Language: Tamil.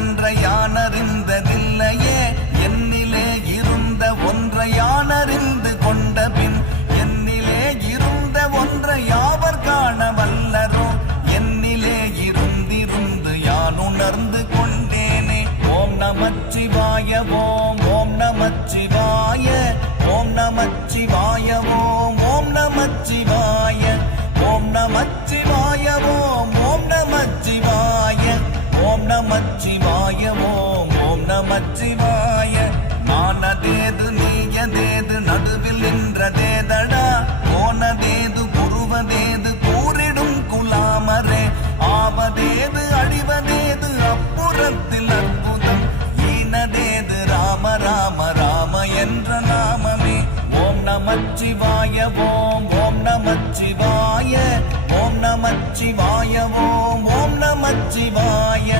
ஒன்றை யானறிந்ததில்லையே என்னிலே இருந்த ஒன்றை யானறிந்து கொண்ட பின் என்னிலே இருந்த ஒன்றை யாவர் காண வல்லரோ என்னிலே இருந்திருந்து யான் உணர்ந்து கொண்டேனே. ஓம் நமச்சிவாய ஓம் ஓம் நமச்சிவாய ஓம் நமச்சிவாய ஓம் ஓம் நமச்சிவாய ஓம் நமச்சிவாய ஓம் ஓம் நமச்சிவாய ஓம் நமச்சிவாய ஓம் ஓம் நமச்சிவாய. நானதேது நீயதேது நடுவில் நின்றதேதடா போனதேது குருவதேது கூறிடும் குலாமரே ஆவதேது அழிவதேது அப்புறத்தில் அற்புதம் ஈனதேது ராம ராம ராம என்ற நாமமே. ஓம் நமச்சிவாய ஓம் ஓம் நமச்சிவாய ஓம் நமச்சிவாய ஓம் ஓம் நமச்சிவாய